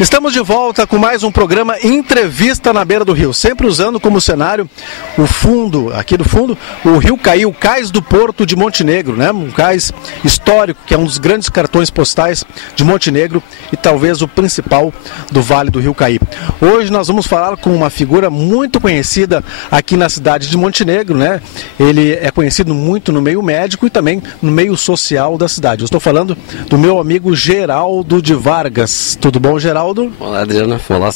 Estamos de volta com mais um programa Entrevista na Beira do Rio, sempre usando como cenário o fundo, aqui do fundo, o Rio Caí, o cais do Porto de Montenegro, né? Um cais histórico, que é um dos grandes cartões postais de Montenegro e talvez o principal do Vale do Rio Caí. Hoje nós vamos falar com uma figura muito conhecida aqui na cidade de Montenegro, né? Ele é conhecido muito no meio médico e também no meio social da cidade. Eu estou falando do meu amigo Geraldo de Vargas. Tudo bom, Geraldo? Olá, Adriana. Olá,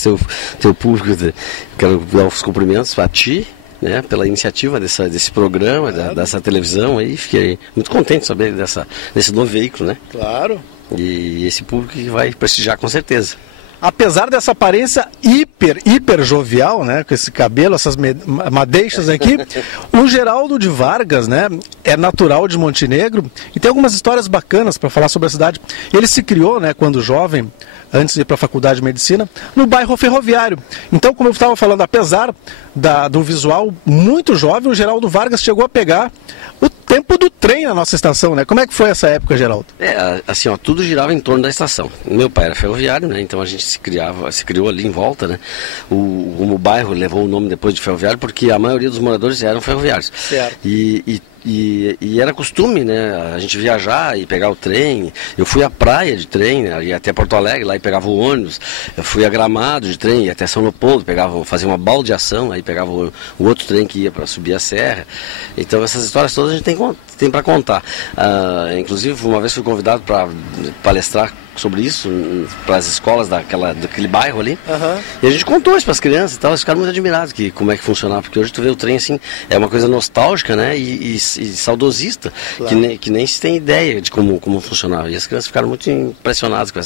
teu público. Quero dar os cumprimentos para ti, né, pela iniciativa desse programa, dessa televisão aí. Fiquei muito contente de saber desse novo veículo, né? Claro. E esse público que vai prestigiar com certeza. Apesar dessa aparência hiper jovial, né, com esse cabelo, essas madeixas aqui, o Geraldo de Vargas, né, é natural de Montenegro e tem algumas histórias bacanas para falar sobre a cidade. Ele se criou, né, quando jovem, antes de ir para a faculdade de medicina, no bairro Ferroviário. Então, como eu estava falando, apesar do visual muito jovem, o Geraldo Vargas chegou a pegar o tempo do trem na nossa estação, né? Como é que foi essa época, Geraldo? Assim, ó, tudo girava em torno da estação. Meu pai era ferroviário, né? Então a gente se criou ali em volta, né? O bairro levou o nome depois de Ferroviário porque a maioria dos moradores eram ferroviários. Certo. E era costume, né, a gente viajar e pegar o trem. Eu fui à praia de trem, né, ia até Porto Alegre, lá e pegava o ônibus. Eu fui a Gramado de trem, ia até São Leopoldo, fazia uma baldeação, aí pegava o outro trem que ia para subir a serra. Então essas histórias todas a gente tem para contar. Inclusive, uma vez fui convidado para palestrar sobre isso para as escolas daquele bairro ali. Uhum. E a gente contou isso para as crianças e tal, eles ficaram muito admirados como é que funcionava, porque hoje tu vê o trem assim, é uma coisa nostálgica, né, e saudosista, claro. que nem se tem ideia de como funcionava. E as crianças ficaram muito impressionadas com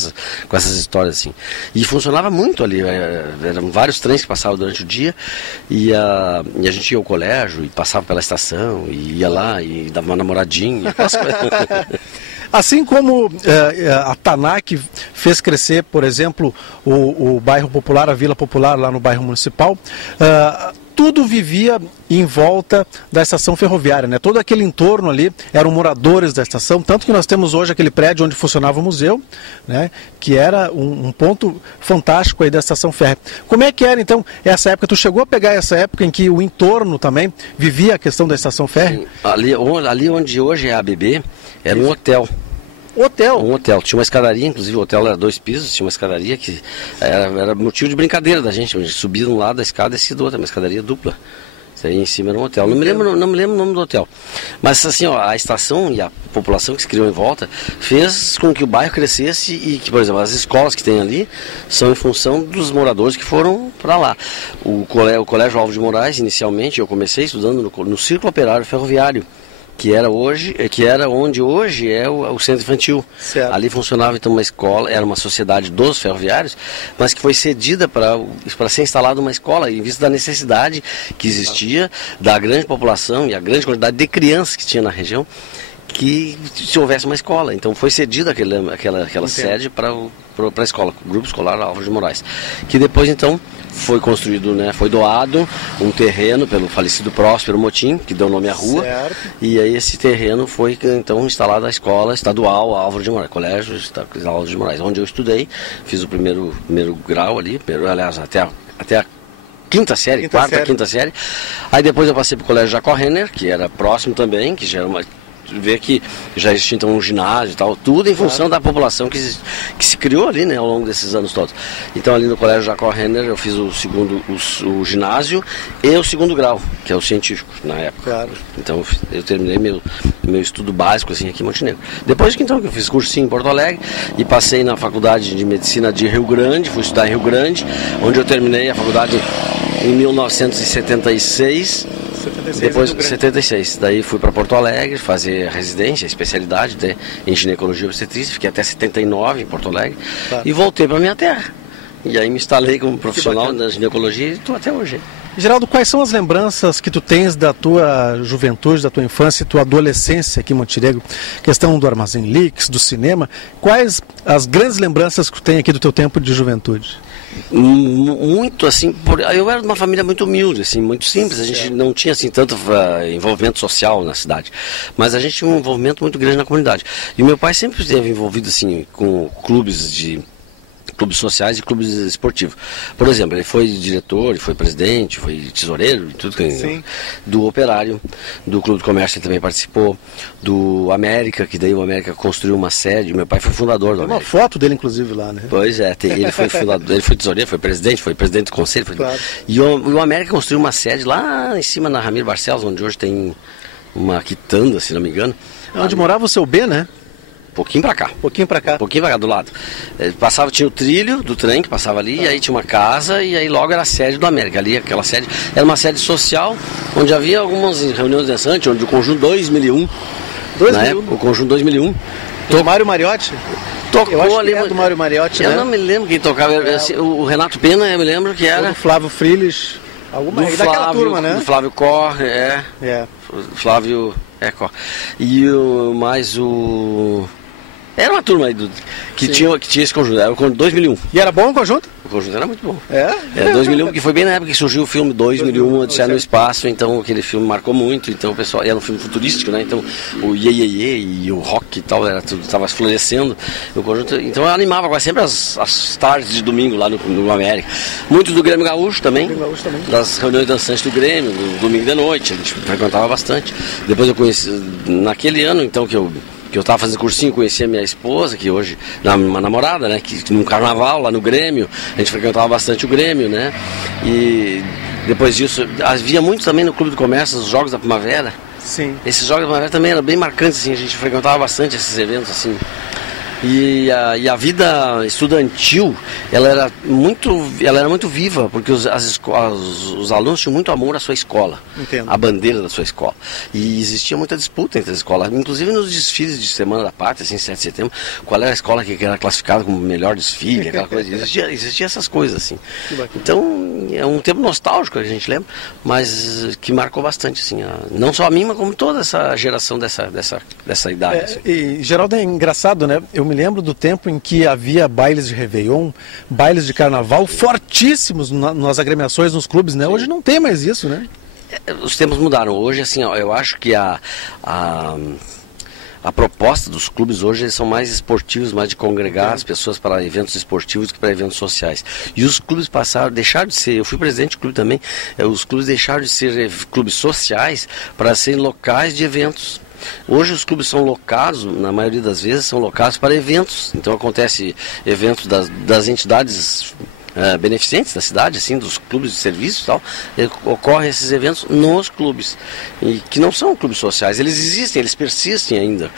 essas histórias assim. E funcionava muito ali, eram vários trens que passavam durante o dia e a gente ia ao colégio e passava pela estação e ia lá e dava uma namoradinha. Assim como a TANAC fez crescer, por exemplo, o bairro popular, a Vila Popular lá no bairro municipal, tudo vivia em volta da estação ferroviária, né? Todo aquele entorno ali eram moradores da estação, tanto que nós temos hoje aquele prédio onde funcionava o museu, né? Que era um ponto fantástico aí da estação férrea. Como é que era então essa época? Tu chegou a pegar essa época em que o entorno também vivia a questão da estação férrea? Sim. Ali onde hoje é a ABB, era um hotel. Um hotel. Tinha uma escadaria, inclusive o hotel era 2 pisos, tinha uma escadaria que era motivo de brincadeira da gente. A gente subia de um lado da escada e descia do outro, uma escadaria dupla. Isso aí em cima era um hotel. Não me lembro o nome do hotel. Mas assim, ó, a estação e a população que se criou em volta fez com que o bairro crescesse e que, por exemplo, as escolas que tem ali são em função dos moradores que foram para lá. O Colégio Álvaro de Moraes, inicialmente, eu comecei estudando no Círculo Operário Ferroviário, que era onde hoje é o centro infantil. Certo. Ali funcionava então uma escola, era uma sociedade dos ferroviários, mas que foi cedida para ser instalada uma escola, em vista da necessidade que existia, da grande população e a grande quantidade de crianças que tinha na região, que se houvesse uma escola. Então foi cedida aquela sede para a escola, o Grupo Escolar Álvaro de Moraes, que depois então foi construído, né, foi doado um terreno pelo falecido Próspero Motim, que deu nome à rua. Certo. E aí esse terreno foi então instalada a escola estadual Álvaro de Moraes, Colégio Álvaro de Moraes, onde eu estudei, fiz o primeiro grau ali, aliás, até a quinta série. Quinta série. Aí depois eu passei para o Colégio Jacó Renner, que era próximo também, que já era ver que já existia então um ginásio e tal, tudo em função da população que se criou ali, né, ao longo desses anos todos. Então ali no Colégio Jacó Renner eu fiz o ginásio e o 2º grau, que é o científico na época. Claro. Então eu terminei meu estudo básico assim aqui em Montenegro. Depois que eu fiz cursinho em Porto Alegre e passei na Faculdade de Medicina de Rio Grande, fui estudar em Rio Grande, onde eu terminei a faculdade em 1976. Depois, 76, daí fui para Porto Alegre fazer residência, especialidade em ginecologia e obstetrícia, fiquei até 79 em Porto Alegre, claro. E voltei para minha terra. E aí me instalei como profissional na ginecologia e estou até hoje. Geraldo, quais são as lembranças que tu tens da tua juventude, da tua infância e tua adolescência aqui em Montenegro? Questão do Armazém Lix, do cinema. Quais as grandes lembranças que tu tem aqui do teu tempo de juventude? Muito assim, eu era de uma família muito humilde, assim, muito simples, a gente não tinha assim tanto envolvimento social na cidade, mas a gente tinha um envolvimento muito grande na comunidade. E o meu pai sempre esteve envolvido assim com clubes sociais e clubes esportivos. Por exemplo, ele foi diretor, ele foi presidente, foi tesoureiro, tudo do Operário, do Clube do Comércio ele também participou, do América, que daí o América construiu uma sede, meu pai foi fundador do América. Tem uma foto dele inclusive lá, né? Pois é, ele foi fundador, ele foi tesoureiro, foi presidente do conselho. Claro. E o América construiu uma sede lá em cima na Ramiro Barcelos, onde hoje tem uma quitanda, se não me engano. Onde morava o seu B, né? Pouquinho pra cá, do lado. Tinha o trilho do trem que passava ali, e aí tinha uma casa, e aí logo era a sede do América. Ali, aquela sede, era uma sede social, onde havia algumas reuniões dançantes, onde o Conjunto 2001, o Conjunto 2001. Do Mário Mariotti? Tocou ali. Do Mário Mariotti, eu não me lembro quem tocava. O Renato Pena, eu me lembro que era. O Flávio Friles. Daquela turma, né? Do Flávio Corre, Flávio Corre. E mais o... Era uma turma aí que tinha esse conjunto, era o conjunto 2001. E era bom o conjunto? O conjunto era muito bom. 2001, porque foi bem na época que surgiu o filme 2001, Odisseia no Espaço, então aquele filme marcou muito, então o pessoal, era um filme futurístico, né, então o Iê e o rock e tal, era tudo, estava florescendo, o conjunto, então eu animava quase sempre as tardes de domingo lá no América. Muito do Grêmio Gaúcho também, das reuniões dançantes do Grêmio, no domingo de noite, a gente frequentava bastante. Depois eu conheci, naquele ano então que eu estava fazendo cursinho, conheci a minha esposa, que hoje, uma namorada, né, que no carnaval, lá no Grêmio, a gente frequentava bastante o Grêmio, né, e depois disso, havia muito também no Clube do Comércio, os Jogos da Primavera. Sim. Esses Jogos da Primavera também eram bem marcantes, assim, a gente frequentava bastante esses eventos, assim. E a vida estudantil, ela era muito viva, porque os alunos tinham muito amor à sua escola. Entendo. A bandeira da sua escola. E existia muita disputa entre as escolas, inclusive nos desfiles de Semana da Pátria, assim, 7 de setembro, qual era a escola que era classificada como melhor desfile, aquela coisa. Existia essas coisas, assim. Então, é um tempo nostálgico, a gente lembra, mas que marcou bastante, assim, não só a mim, mas como toda essa geração dessa idade. Assim. E, Geraldo, é engraçado, né? Eu me lembro do tempo em que havia bailes de Réveillon, bailes de Carnaval fortíssimos nas agremiações, nos clubes, né? Hoje não tem mais isso, né? Os tempos mudaram. Hoje, assim, eu acho que a proposta dos clubes hoje eles são mais esportivos, mais de congregar as pessoas para eventos esportivos do que para eventos sociais. E os clubes deixaram de ser, eu fui presidente do clube também, os clubes deixaram de ser clubes sociais para serem locais de eventos. Hoje os clubes são locados, na maioria das vezes, são locados para eventos. Então acontece eventos das entidades beneficentes da cidade, assim, dos clubes de serviço e tal. Ocorrem esses eventos nos clubes, e que não são clubes sociais. Eles existem, eles persistem ainda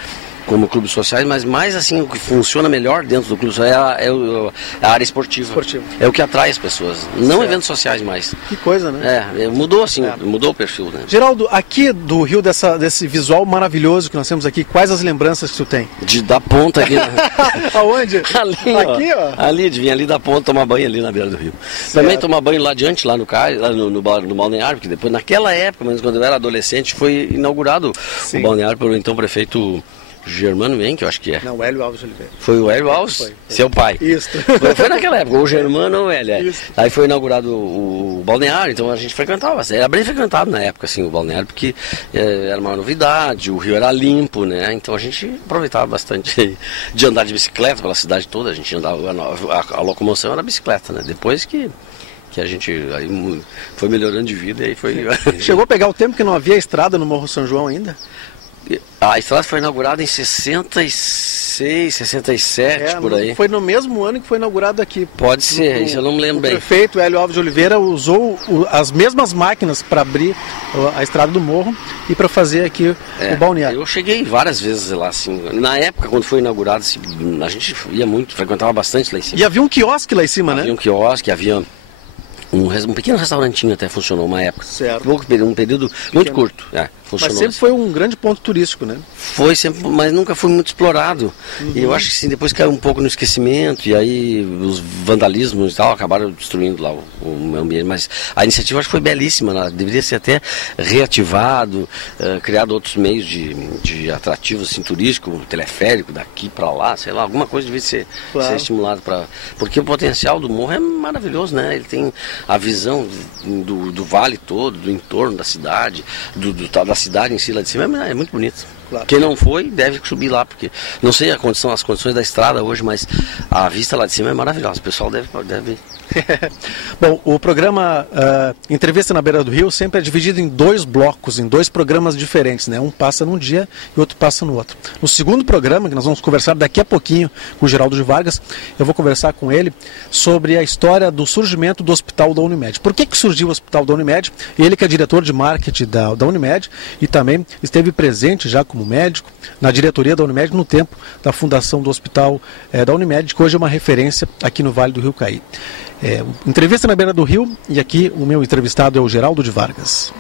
como clubes sociais, mas mais assim, o que funciona melhor dentro do clube social é a área esportiva. É o que atrai as pessoas, não eventos sociais mais. Que coisa, né? Mudou assim, mudou o perfil, né? Geraldo, aqui do Rio, desse visual maravilhoso que nós temos aqui, quais as lembranças que tu tem? Da ponta aqui. Aonde? Ali, aqui, ó. Ali, de vir ali da ponta tomar banho ali na beira do rio. Certo. Também tomar banho lá adiante, lá no cais, lá no balneário, porque depois, naquela época, mas quando eu era adolescente, foi inaugurado o balneário pelo então prefeito Germano Menck, eu acho que é. Não, o Hélio Alves Oliveira. Foi o Hélio Alves? Foi. Seu pai. Isso. Foi naquela época, o Germano ou o Hélio. Aí foi inaugurado o balneário, então a gente frequentava. Era bem frequentado na época, assim, o balneário, porque era uma novidade, o rio era limpo, né? Então a gente aproveitava bastante de andar de bicicleta pela cidade toda. A gente andava, a locomoção era bicicleta, né? Depois que a gente aí foi melhorando de vida e aí foi... Chegou a pegar o tempo que não havia estrada no Morro São João ainda? A estrada foi inaugurada em 66, 67, por aí. Foi no mesmo ano que foi inaugurado aqui. Pode ser, isso eu não me lembro bem. O prefeito Hélio Alves de Oliveira usou as mesmas máquinas para abrir a estrada do morro e para fazer aqui o balneário. Eu cheguei várias vezes lá, assim. Na época, quando foi inaugurado, assim, a gente ia muito, frequentava bastante lá em cima. E havia um quiosque lá em cima, né? Havia um quiosque, havia Um pequeno restaurantinho até funcionou uma época. Certo. Um período muito curto. Mas sempre foi um grande ponto turístico, né? Foi sempre, mas nunca foi muito explorado. E eu acho que sim, depois caiu um pouco no esquecimento, e aí os vandalismos e tal acabaram destruindo lá o meio ambiente. Mas a iniciativa acho que foi belíssima, né? Deveria ser até reativado, criado outros meios de atrativos assim, turísticos, teleférico daqui para lá, sei lá, alguma coisa devia ser estimulado porque o potencial do morro é maravilhoso, né? Ele tem a visão do vale todo, do entorno da cidade, da cidade em si lá de cima, é muito bonito. Claro. Quem não foi deve subir lá, porque não sei as condições da estrada hoje, mas a vista lá de cima é maravilhosa. O pessoal deve... Bom, o programa Entrevista na Beira do Rio sempre é dividido em 2 blocos, em 2 programas diferentes, né? Um passa num dia e outro passa no outro. No segundo programa, que nós vamos conversar daqui a pouquinho com o Geraldo de Vargas, eu vou conversar com ele sobre a história do surgimento do Hospital da Unimed. Por que surgiu o Hospital da Unimed? Ele que é diretor de marketing da Unimed e também esteve presente já como médico na diretoria da Unimed no tempo da fundação do Hospital da Unimed, que hoje é uma referência aqui no Vale do Rio Caí. Entrevista na Beira do Rio, e aqui o meu entrevistado é o Geraldo de Vargas.